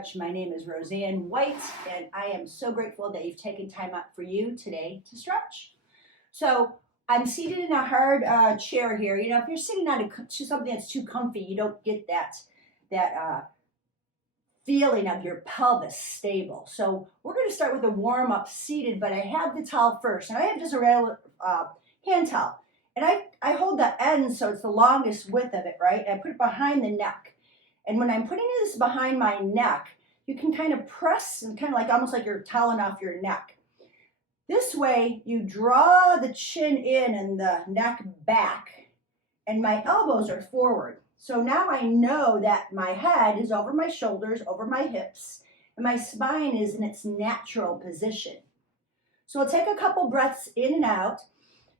Stretch. My name is Roseanne White, and I am so grateful that you've taken time out for you today to stretch. So I'm seated in a hard chair here. You know, if you're sitting on something that's too comfy, you don't get that feeling of your pelvis stable. So we're going to start with a warm up seated, but I have the towel first, and I have just a regular hand towel, and I hold the end so it's the longest width of it, right? And I put it behind the neck. And when I'm putting this behind my neck, you can kind of press and kind of like almost like you're toweling off your neck. This way, you draw the chin in and the neck back, and my elbows are forward. So now I know that my head is over my shoulders, over my hips, and my spine is in its natural position. So I'll take a couple breaths in and out.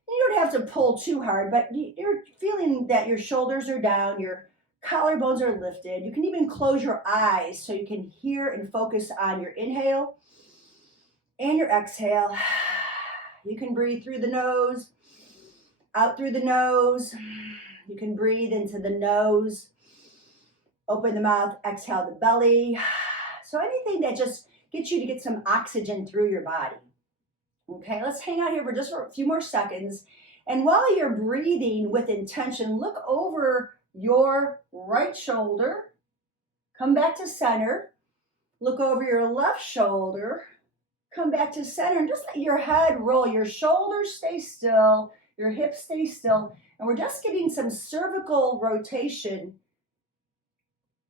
You don't have to pull too hard, but you're feeling that your shoulders are down, your collarbones are lifted. You can even close your eyes so you can hear and focus on your inhale and your exhale. You can breathe through the nose, out through the nose. You can breathe into the nose, open the mouth, exhale the belly. So anything that just gets you to get some oxygen through your body. Okay, let's hang out here for just a few more seconds. And while you're breathing with intention, look over your right shoulder, come back to center, look over your left shoulder, come back to center, and just let your head roll. Your shoulders stay still, your hips stay still, and we're just getting some cervical rotation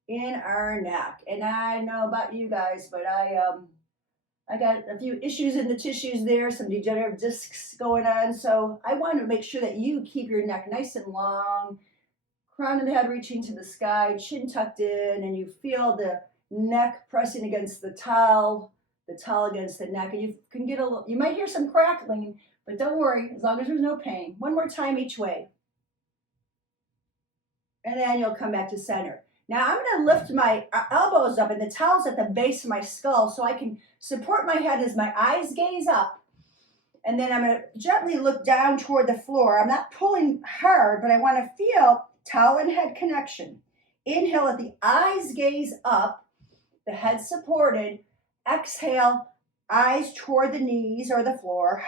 in our neck. And I know about you guys, but I got a few issues in the tissues there, some degenerative discs going on, so I want to make sure that you keep your neck nice and long, crown of the head reaching to the sky, chin tucked in, and you feel the neck pressing against the towel against the neck, and you can get you might hear some crackling, but don't worry, as long as there's no pain. One more time each way. And then you'll come back to center. Now I'm going to lift my elbows up, and the towel's at the base of my skull so I can support my head as my eyes gaze up. And then I'm going to gently look down toward the floor. I'm not pulling hard, but I want to feel towel and head connection. Inhale, let the eyes gaze up, the head supported. Exhale, eyes toward the knees or the floor.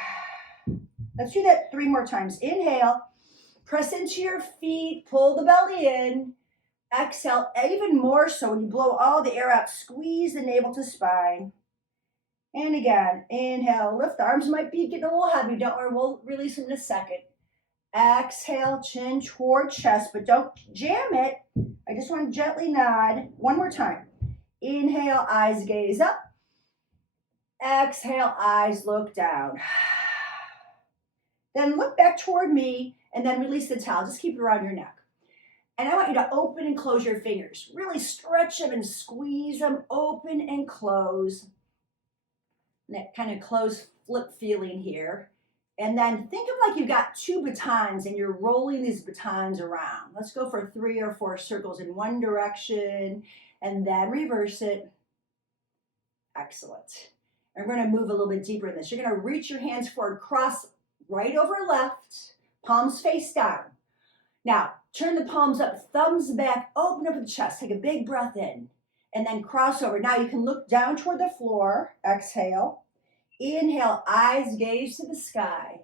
Let's do that 3 more times. Inhale, press into your feet, pull the belly in. Exhale, even more so when you blow all the air out, squeeze the navel to spine. And again, inhale, lift. The arms might be getting a little heavy. Don't worry, we'll release them in a second. Exhale, chin toward chest, but don't jam it. I just want to gently nod. One more time. Inhale, eyes gaze up. Exhale, eyes look down. Then look back toward me and then release the towel. Just keep it around your neck. And I want you to open and close your fingers. Really stretch them and squeeze them. Open and close. And that kind of close flip feeling here. And then think of like you've got 2 batons and you're rolling these batons around. Let's go for 3 or 4 circles in one direction and then reverse it. Excellent. And we're going to move a little bit deeper in this. You're going to reach your hands forward, cross right over left, palms face down. Now, turn the palms up, thumbs back, open up the chest, take a big breath in, and then cross over. Now you can look down toward the floor, exhale. Inhale, eyes gaze to the sky.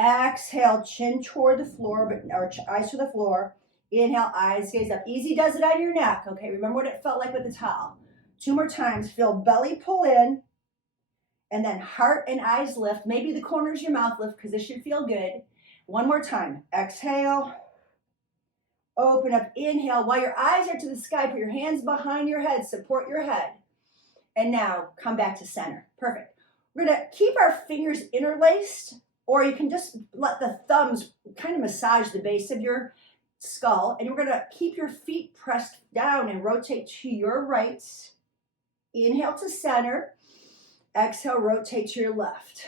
Exhale, chin toward the floor, or eyes to the floor. Inhale, eyes gaze up. Easy does it on your neck, okay? Remember what it felt like with the towel. 2 more times, feel belly pull in, and then heart and eyes lift. Maybe the corners of your mouth lift because this should feel good. 1 more time, exhale. Open up, inhale. While your eyes are to the sky, put your hands behind your head, support your head. And now come back to center. Perfect. We're going to keep our fingers interlaced, or you can just let the thumbs kind of massage the base of your skull. And you're going to keep your feet pressed down and rotate to your right. Inhale to center. Exhale, rotate to your left.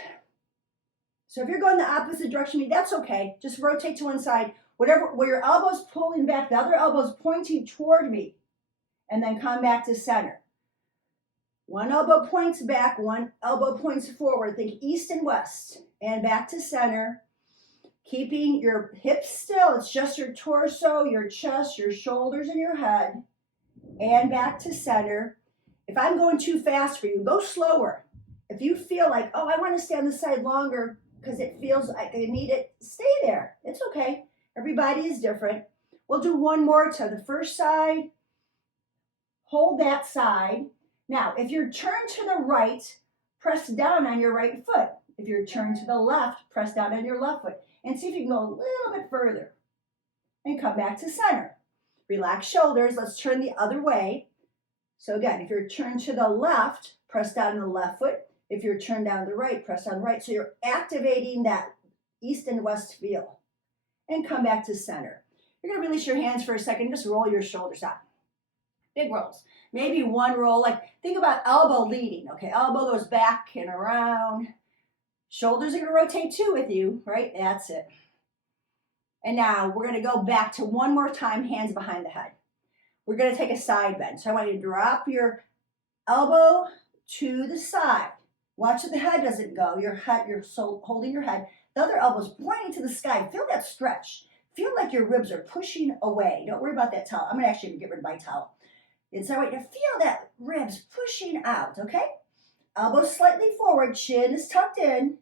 So if you're going the opposite direction, that's okay. Just rotate to one side. Where your elbow's pulling back, the other elbow's pointing toward me. And then come back to center. One elbow points back, one elbow points forward. Think east and west. And back to center. Keeping your hips still. It's just your torso, your chest, your shoulders, and your head. And back to center. If I'm going too fast for you, go slower. If you feel like, oh, I want to stay on the side longer because it feels like I need it, stay there. It's okay. Everybody is different. We'll do one more to the first side. Hold that side. Now, if you're turned to the right, press down on your right foot. If you're turned to the left, press down on your left foot. And see if you can go a little bit further. And come back to center. Relax shoulders. Let's turn the other way. So again, if you're turned to the left, press down on the left foot. If you're turned down the right, press down the right. So you're activating that east and west feel. And come back to center. You're going to release your hands for a second. Just roll your shoulders out. Big rolls. Maybe one roll. Like think about elbow leading. Okay, elbow goes back and around. Shoulders are going to rotate too with you, right? That's it. And now we're going to go back to one more time, hands behind the head. We're going to take a side bend. So I want you to drop your elbow to the side. Watch that the head doesn't go. Your head, you're holding your head. The other elbow's pointing to the sky. Feel that stretch. Feel like your ribs are pushing away. Don't worry about that towel. I'm going to actually get rid of my towel. And so I want you to feel that ribs pushing out, okay? Elbows slightly forward, chin is tucked in.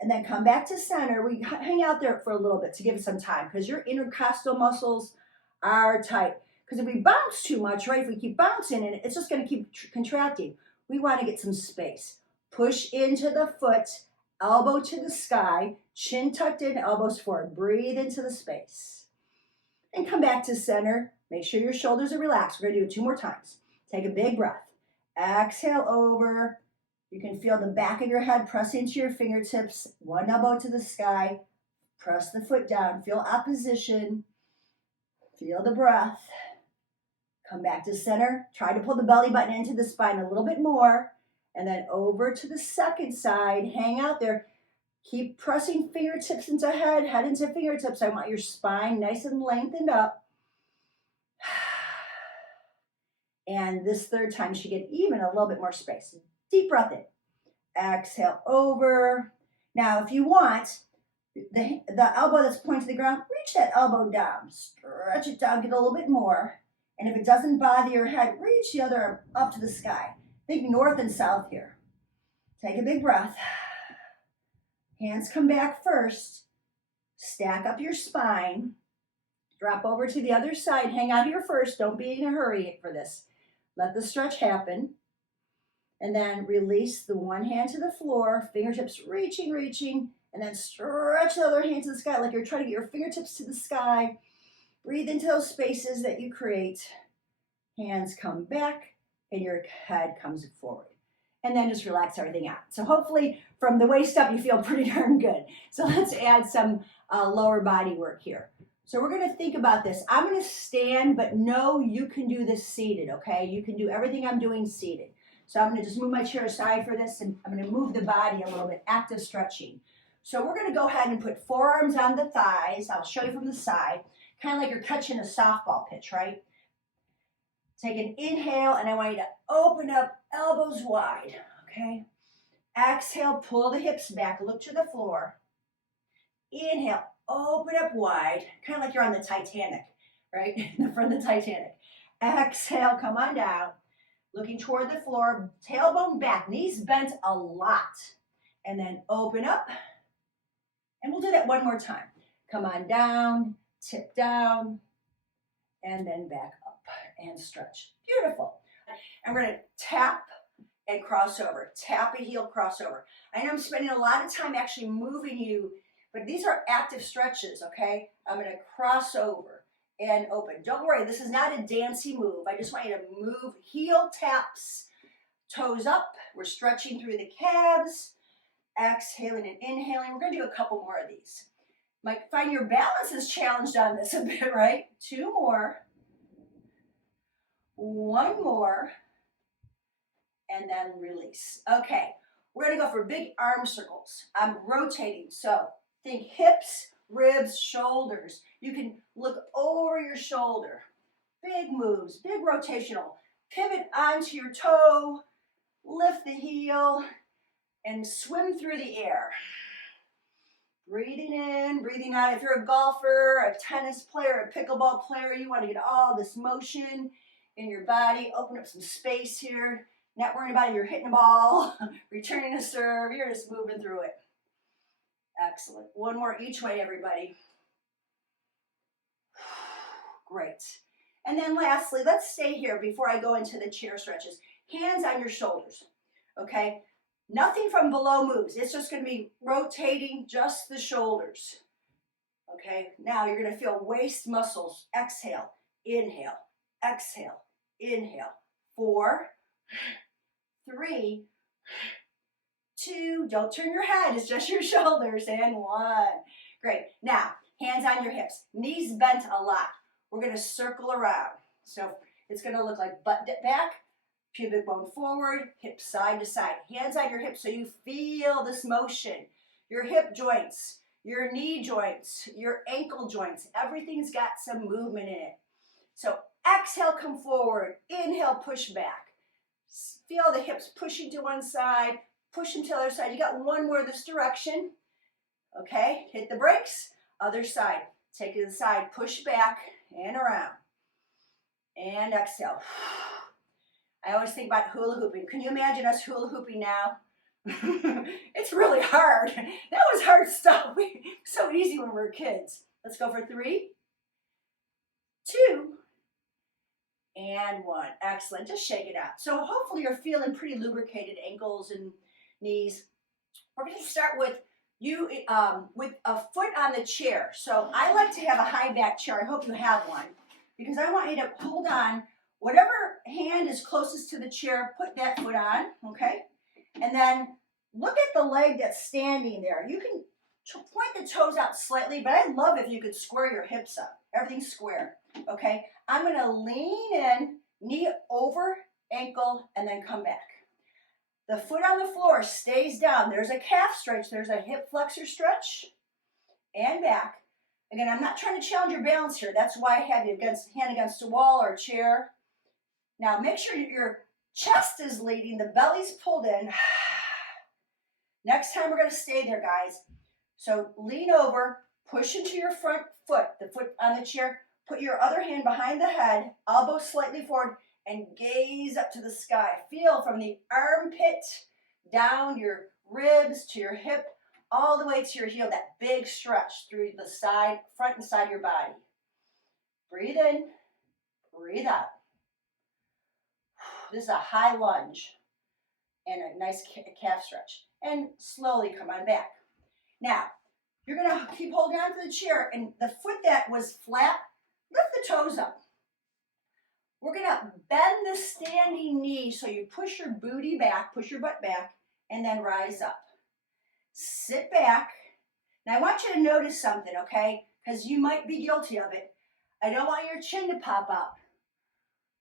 And then come back to center. We hang out there for a little bit to give it some time because your intercostal muscles are tight. Because if we bounce too much, right, if we keep bouncing and it's just going to keep contracting, we want to get some space. Push into the foot, elbow to the sky, chin tucked in, elbows forward. Breathe into the space. And come back to center. Make sure your shoulders are relaxed. We're going to do it 2 more times. Take a big breath. Exhale over. You can feel the back of your head press into your fingertips. One elbow to the sky. Press the foot down. Feel opposition. Feel the breath. Come back to center. Try to pull the belly button into the spine a little bit more. And then over to the second side. Hang out there. Keep pressing fingertips into head into fingertips. I want your spine nice and lengthened up. And this third time you should get even a little bit more space. Deep breath in. Exhale over. Now, if you want, the elbow that's pointing to the ground, reach that elbow down. Stretch it down, get a little bit more. And if it doesn't bother your head, reach the other arm up to the sky. Think north and south here. Take a big breath. Hands come back first. Stack up your spine. Drop over to the other side. Hang out here first. Don't be in a hurry for this. Let the stretch happen. And then release the one hand to the floor, fingertips reaching, and then stretch the other hand to the sky like you're trying to get your fingertips to the sky. Breathe into those spaces that you create. Hands come back, and your head comes forward. And then just relax everything out. So hopefully from the waist up, you feel pretty darn good. So let's add some lower body work here. So we're going to think about this. I'm going to stand, but no, you can do this seated, okay? You can do everything I'm doing seated. So I'm going to just move my chair aside for this, and I'm going to move the body a little bit, active stretching. So we're going to go ahead and put forearms on the thighs. I'll show you from the side, kind of like you're catching a softball pitch, right? Take an inhale, and I want you to open up, elbows wide, okay? Exhale, pull the hips back, look to the floor. Inhale, open up wide, kind of like you're on the Titanic, right? In the front of the Titanic. Exhale, come on down. Looking toward the floor, tailbone back, knees bent a lot. And then open up. And we'll do that one more time. Come on down, tip down, and then back up and stretch. Beautiful. And we're going to tap and cross over. Tap a heel, cross over. I know I'm spending a lot of time actually moving you, but these are active stretches, okay? I'm going to cross over and open. Don't worry, this is not a dancey move. I just want you to move, heel taps, toes up. We're stretching through the calves, exhaling and inhaling. We're going to do a couple more of these. Might find your balance is challenged on this a bit, right? 2 more. 1 more. And then release. Okay, we're going to go for big arm circles. I'm rotating, so think hips, ribs, shoulders. You can look over your shoulder. Big moves, big rotational. Pivot onto your toe, lift the heel, and swim through the air. Breathing in, breathing out. If you're a golfer, a tennis player, a pickleball player, you want to get all this motion in your body. Open up some space here. Not worrying about it. You're hitting a ball, returning a serve. You're just moving through it. Excellent. One more each way, everybody. Great. And then lastly, let's stay here before I go into the chair stretches. Hands on your shoulders, okay? Nothing from below moves. It's just going to be rotating just the shoulders, okay? Now you're going to feel waist muscles. Exhale, inhale, exhale, inhale. 4, 3, 2, don't turn your head, it's just your shoulders, and 1. Great. Now, hands on your hips, knees bent a lot. We're going to circle around. So it's going to look like butt back, pubic bone forward, hips side to side. Hands on your hips so you feel this motion. Your hip joints, your knee joints, your ankle joints, everything's got some movement in it. So exhale, come forward. Inhale, push back. Feel the hips pushing to one side, pushing to the other side. You got one more this direction. Okay, hit the brakes. Other side. Take it to the side, push back and around. And exhale. I always think about hula hooping. Can you imagine us hula hooping now? It's really hard. That was hard stuff. So easy when we were kids. Let's go for 3, 2, and 1. Excellent. Just shake it out. So hopefully you're feeling pretty lubricated ankles and knees. We're going to start with with a foot on the chair. So I like to have a high back chair. I hope you have one, because I want you to hold on. Whatever hand is closest to the chair, put that foot on, okay? And then look at the leg that's standing there. You can point the toes out slightly, but I'd love if you could square your hips up. Everything's square, okay? I'm going to lean in, knee over, ankle, and then come back. The foot on the floor stays down. There's a calf stretch. There's a hip flexor stretch. And back. Again, I'm not trying to challenge your balance here. That's why I have you hand against a wall or a chair. Now, make sure your chest is leading. The belly's pulled in. Next time, we're going to stay there, guys. So lean over. Push into your front foot, the foot on the chair. Put your other hand behind the head. Elbow slightly forward. And gaze up to the sky. Feel from the armpit down your ribs to your hip, all the way to your heel, that big stretch through the side, front and side of your body. Breathe in, breathe out. This is a high lunge and a nice calf stretch. And slowly come on back. Now, you're going to keep holding on to the chair, and the foot that was flat, lift the toes up. We're going to bend the standing knee so you push your booty back, push your butt back, and then rise up. Sit back. Now I want you to notice something, okay? Because you might be guilty of it. I don't want your chin to pop up.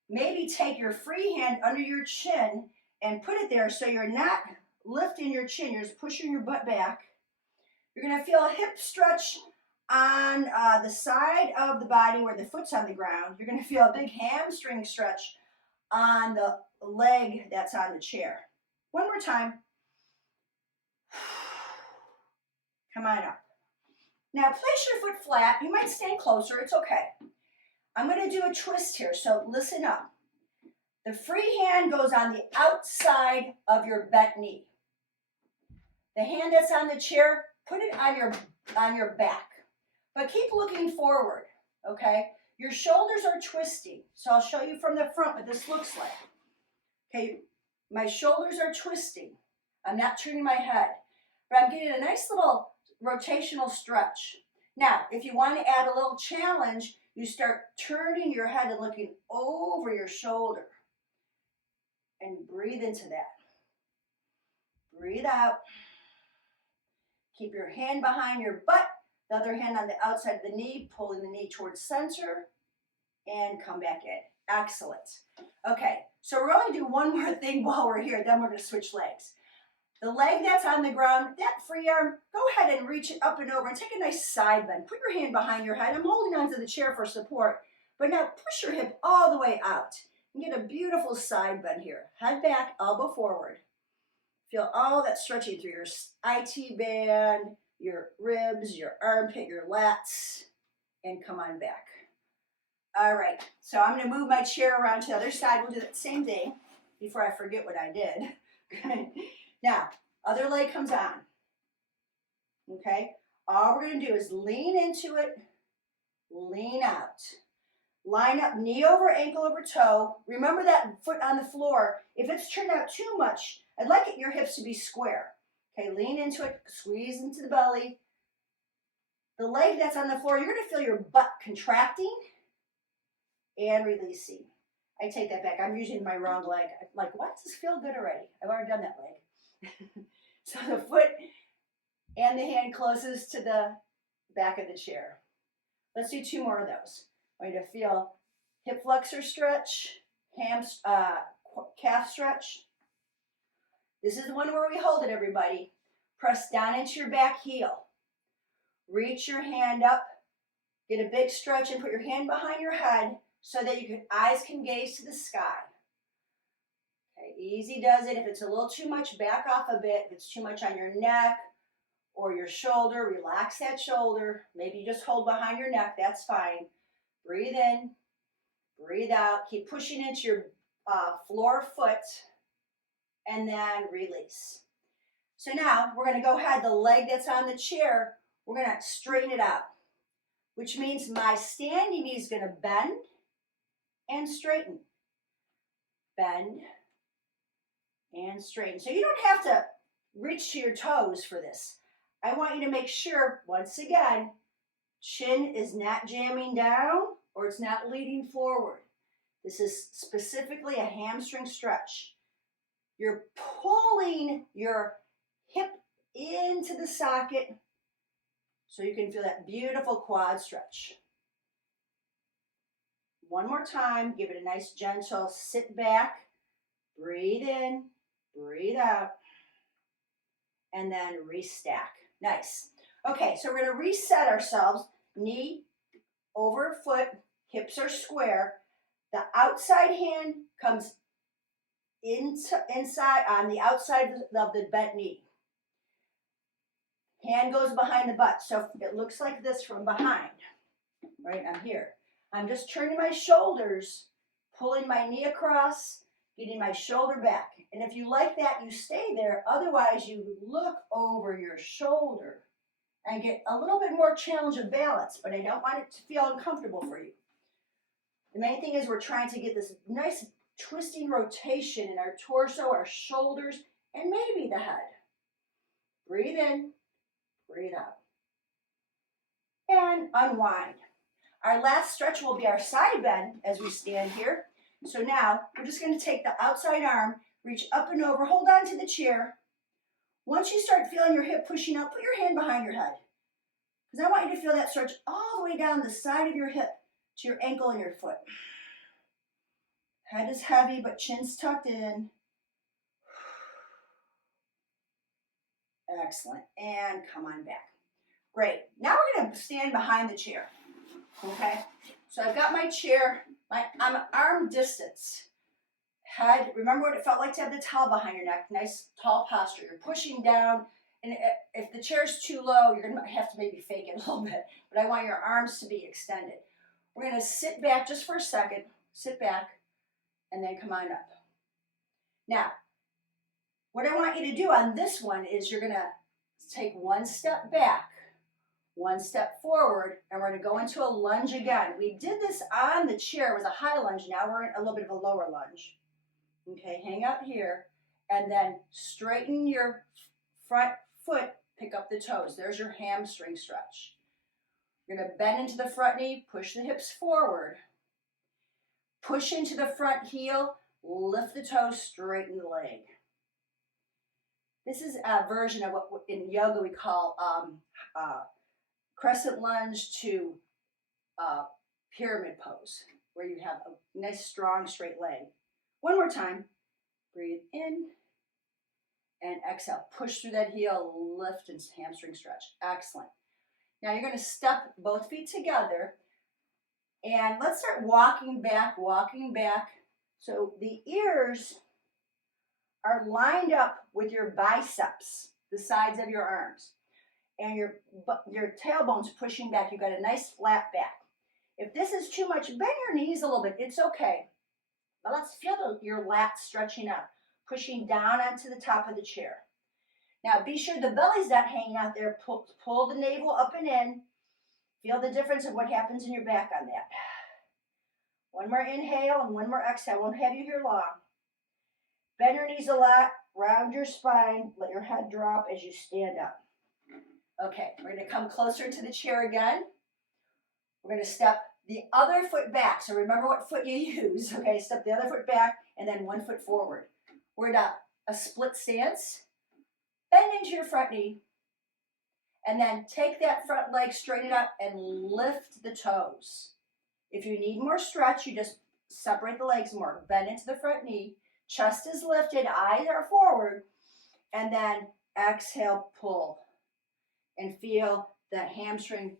Maybe take your free hand under your chin and put it there so you're not lifting your chin. You're just pushing your butt back. You're going to feel a hip stretch on the side of the body where the foot's on the ground. You're going to feel a big hamstring stretch on the leg that's on the chair. One more time. Come on up. Now place your foot flat. You might stand closer. It's okay. I'm going to do a twist here, so listen up. The free hand goes on the outside of your bent knee. The hand that's on the chair, put it on your back. But keep looking forward, okay? Your shoulders are twisting. So I'll show you from the front what this looks like. Okay, my shoulders are twisting. I'm not turning my head, but I'm getting a nice little rotational stretch. Now, if you want to add a little challenge, you start turning your head and looking over your shoulder. And breathe into that. Breathe out. Keep your hand behind your butt. The other hand on the outside of the knee, pulling the knee towards center, and come back in. Excellent. Okay, so we're going to do one more thing while we're here, then we're going to switch legs. The leg that's on the ground, that free arm, go ahead and reach it up and over and take a nice side bend. Put your hand behind your head. I'm holding onto the chair for support, but now push your hip all the way out and get a beautiful side bend here. Head back, elbow forward. Feel all that stretching through your IT band, your ribs, your armpit, your lats, and come on back. All right, so I'm gonna move my chair around to the other side. We'll do that same thing before I forget what I did. Okay, now, other leg comes on, okay? All we're gonna do is lean into it, lean out. Line up knee over ankle over toe. Remember that foot on the floor. If it's turned out too much, I'd like your hips to be square. Okay, lean into it, squeeze into the belly. The leg that's on the floor, you're gonna feel your butt contracting and releasing. I take that back. I'm using my wrong leg. I'm like, why does this feel good already? I've already done that leg. So the foot and the hand closest to the back of the chair. Let's do 2 more of those. I'm going to feel hip flexor stretch, calf stretch. This is the one where we hold it, everybody. Press down into your back heel. Reach your hand up. Get a big stretch and put your hand behind your head so that your eyes can gaze to the sky. Okay, easy does it. If it's a little too much, back off a bit. If it's too much on your neck or your shoulder, relax that shoulder. Maybe you just hold behind your neck. That's fine. Breathe in, breathe out. Keep pushing into your floor foot, and then release. So now we're going to go ahead. The leg that's on the chair, we're going to straighten it out, which means my standing knee is going to bend and straighten. Bend and straighten. So you don't have to reach to your toes for this. I want you to make sure, once again, chin is not jamming down or it's not leading forward. This is specifically a hamstring stretch. You're pulling your hip into the socket so you can feel that beautiful quad stretch. One more time, give it a nice gentle sit back, breathe in, breathe out, and then restack. Nice. Okay, so we're going to reset ourselves. Knee over foot, hips are square. The outside hand comes inside on the outside of the bent knee. Hand goes behind the butt, so it looks like this from behind. Right, I'm here. I'm just turning my shoulders, pulling my knee across, getting my shoulder back. And if you like that, you stay there. Otherwise, you look over your shoulder and get a little bit more challenge of balance, but I don't want it to feel uncomfortable for you. The main thing is we're trying to get this nice twisting rotation in our torso, our shoulders, and maybe the head. Breathe in, breathe out. And unwind. Our last stretch will be our side bend as we stand here. So now we're just going to take the outside arm, reach up and over, hold on to the chair. Once you start feeling your hip pushing up, put your hand behind your head. Because I want you to feel that stretch all the way down the side of your hip to your ankle and your foot. Head is heavy, but chin's tucked in. Excellent. And come on back. Great. Now we're going to stand behind the chair. Okay? So I've got my chair. I'm arm distance. Head, remember what it felt like to have the towel behind your neck. Nice tall posture. You're pushing down. And if the chair's too low, you're going to have to maybe fake it a little bit. But I want your arms to be extended. We're going to sit back just for a second. Sit back. And then come on up. Now, what I want you to do on this one is you're going to take one step back, one step forward, and we're going to go into a lunge again. We did this on the chair. It was a high lunge. Now we're in a little bit of a lower lunge. Okay, hang out here, and then straighten your front foot, pick up the toes. There's your hamstring stretch. You're going to bend into the front knee, push the hips forward. Push into the front heel, lift the toes, straighten the leg. This is a version of what in yoga we call crescent lunge to pyramid pose, where you have a nice, strong, straight leg. One more time. Breathe in and exhale. Push through that heel, lift and hamstring stretch. Excellent. Now you're going to step both feet together. And let's start walking back, walking back. So the ears are lined up with your biceps, the sides of your arms. And your tailbone's pushing back. You've got a nice flat back. If this is too much, bend your knees a little bit. It's okay. But let's feel your lats stretching up, pushing down onto the top of the chair. Now be sure the belly's not hanging out there. Pull the navel up and in. Feel the difference of what happens in your back on that. One more inhale and one more exhale. Won't have you here long. Bend your knees a lot, round your spine, let your head drop as you stand up. Okay, we're going to come closer to the chair again. We're going to step the other foot back. So remember what foot you use. Okay, step the other foot back and then one foot forward. We're in a split stance. Bend into your front knee. And then take that front leg, straighten it up, and lift the toes. If you need more stretch, you just separate the legs more. Bend into the front knee. Chest is lifted, eyes are forward. And then exhale, pull. And feel that hamstring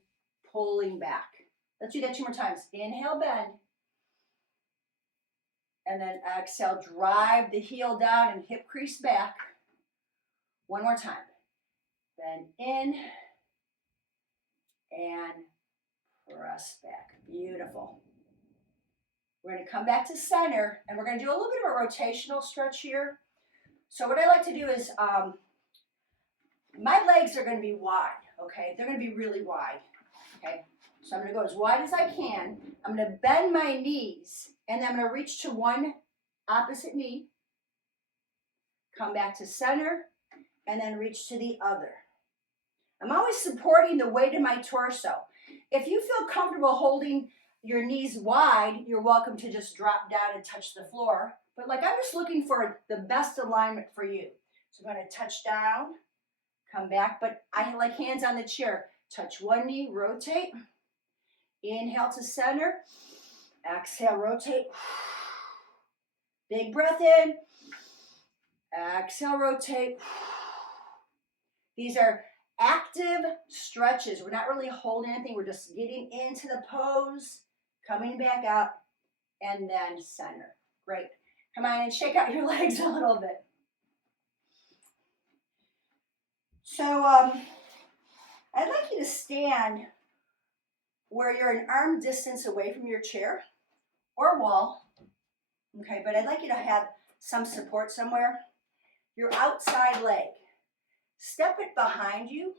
pulling back. Let's do that 2 more times. Inhale, bend. And then exhale, drive the heel down and hip crease back. One more time. Bend in and press back. Beautiful. We're going to come back to center and we're going to do a little bit of a rotational stretch here. So what I like to do is, my legs are going to be wide, okay? They're going to be really wide, okay? So I'm going to go as wide as I can. I'm going to bend my knees and then I'm going to reach to one opposite knee. Come back to center and then reach to the other. I'm always supporting the weight of my torso. If you feel comfortable holding your knees wide, you're welcome to just drop down and touch the floor. But like I'm just looking for the best alignment for you. So I'm going to touch down, come back, but I like hands on the chair. Touch one knee, rotate. Inhale to center. Exhale, rotate. Big breath in. Exhale, rotate. These are active stretches. We're not really holding anything. We're just getting into the pose, coming back up, and then center. Great. Come on and shake out your legs a little bit. So I'd like you to stand where you're an arm distance away from your chair or wall. Okay, but I'd like you to have some support somewhere. Your outside leg. Step it behind you.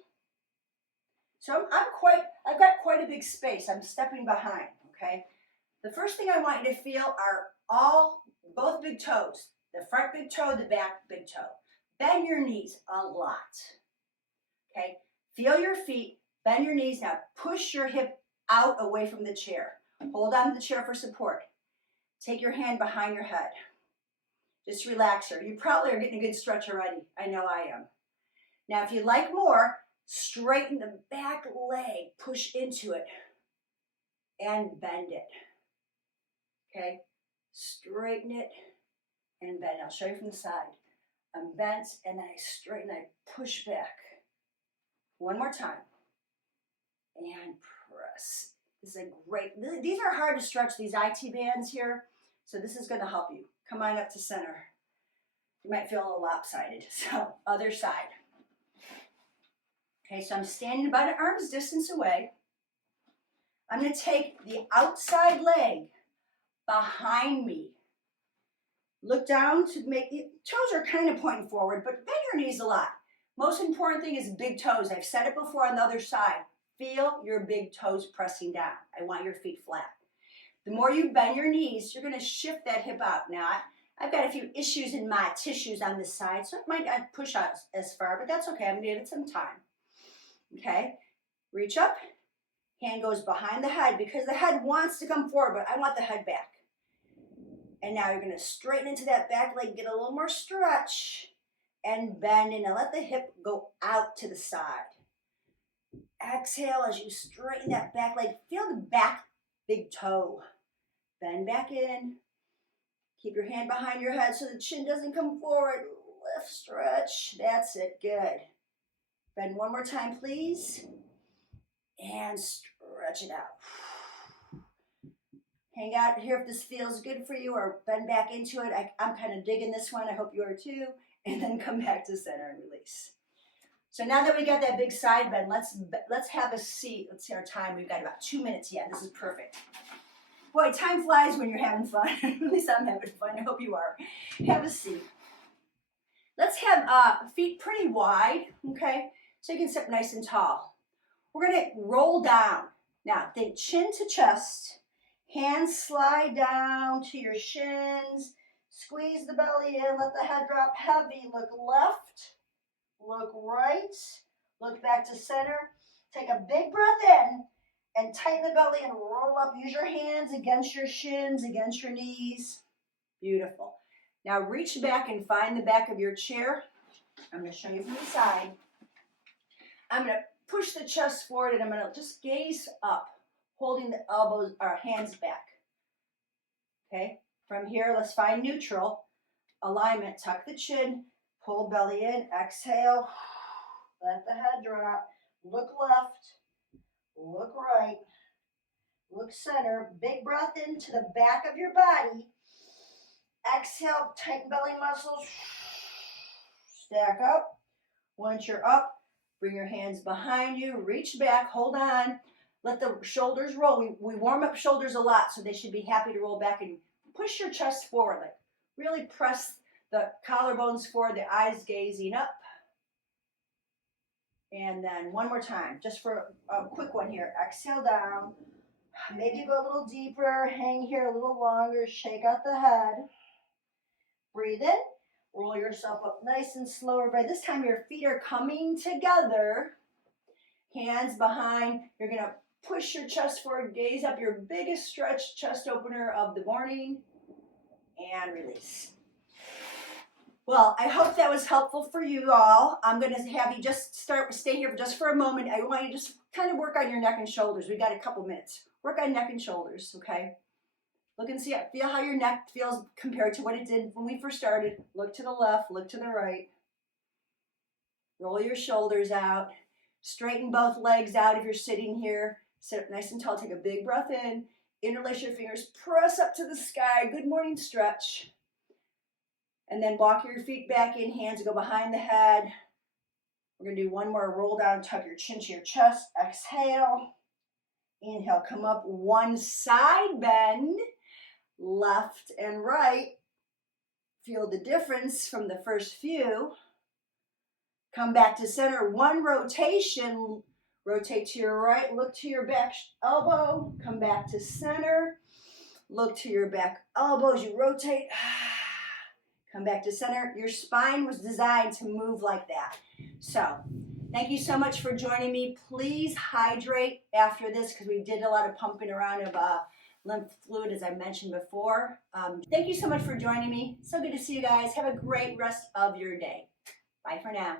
So I've got quite a big space. I'm stepping behind, okay? The first thing I want you to feel are both big toes. The front big toe, the back big toe. Bend your knees a lot, okay? Feel your feet, bend your knees. Now push your hip out away from the chair. Hold on to the chair for support. Take your hand behind your head. Just relax her. You probably are getting a good stretch already. I know I am. Now, if you'd like more, straighten the back leg, push into it, and bend it. Okay? Straighten it and bend. I'll show you from the side. I'm bent, and then I straighten, I push back. One more time. And press. This is a great, these are hard to stretch, these IT bands here, so this is going to help you. Come on up to center. You might feel a little lopsided. So, other side. Okay, so I'm standing about an arm's distance away. I'm going to take the outside leg behind me. Look down to make the toes are kind of pointing forward, but bend your knees a lot. Most important thing is big toes. I've said it before on the other side. Feel your big toes pressing down. I want your feet flat. The more you bend your knees, you're going to shift that hip out. Now, I've got a few issues in my tissues on this side, so it might not push out as far, but that's okay. I'm going to give it some time. Okay, reach up. Hand goes behind the head because the head wants to come forward, but I want the head back. And now you're going to straighten into that back leg, get a little more stretch, and bend, and now let the hip go out to the side. Exhale as you straighten that back leg. Feel the back big toe. Bend back in. Keep your hand behind your head so the chin doesn't come forward. Lift, stretch. That's it. Good. Bend one more time, please. And stretch it out. Hang out here if this feels good for you, or bend back into it. I'm kind of digging this one. I hope you are too. And then come back to center and release. So now that we got that big side bend, let's have a seat. Let's see our time. We've got about 2 minutes yet. This is perfect. Boy, time flies when you're having fun. At least I'm having fun. I hope you are. Have a seat. Let's have feet pretty wide, okay? So you can sit nice and tall. We're gonna roll down. Now, think chin to chest. Hands slide down to your shins. Squeeze the belly in, let the head drop heavy. Look left, look right, look back to center. Take a big breath in and tighten the belly and roll up. Use your hands against your shins, against your knees. Beautiful. Now reach back and find the back of your chair. I'm going to show you from the side. I'm going to push the chest forward and I'm going to just gaze up, holding the elbows or hands back. Okay, from here, let's find neutral alignment. Tuck the chin, pull belly in, exhale, let the head drop. Look left, look right, look center. Big breath into the back of your body. Exhale, tighten belly muscles. Stack up. Once you're up, bring your hands behind you. Reach back, hold on. Let the shoulders roll. We warm up shoulders a lot, so they should be happy to roll back and push your chest forward. Like really press the collarbones forward, the eyes gazing up. And then one more time, just for a quick one here. Exhale down. Maybe go a little deeper, hang here a little longer, shake out the head. Breathe in, roll yourself up nice and slow. By this time, your feet are coming together. Hands behind. You're going to push your chest forward, gaze up, your biggest stretch, chest opener of the morning, and release. Well, I hope that was helpful for you all. I'm going to have you just stay here just for a moment. I want you to just kind of work on your neck and shoulders. We got a couple minutes. Work on neck and shoulders, okay? Look and see, feel how your neck feels compared to what it did when we first started. Look to the left, look to the right. Roll your shoulders out. Straighten both legs out if you're sitting here. Sit up nice and tall. Take a big breath in. Interlace your fingers. Press up to the sky. Good morning stretch. And then walk your feet back in. Hands go behind the head. We're going to do one more. Roll down. Tuck your chin to your chest. Exhale. Inhale. Come up. One side bend. Left and right. Feel the difference from the first few. Come back to center. One rotation. Rotate to your right. Look to your back elbow. Come back to center. Look to your back elbow as you rotate. Come back to center. Your spine was designed to move like that. So, thank you so much for joining me. Please hydrate after this because we did a lot of pumping around of lymph fluid, as I mentioned before. Thank you so much for joining me. So good to see you guys. Have a great rest of your day. Bye for now.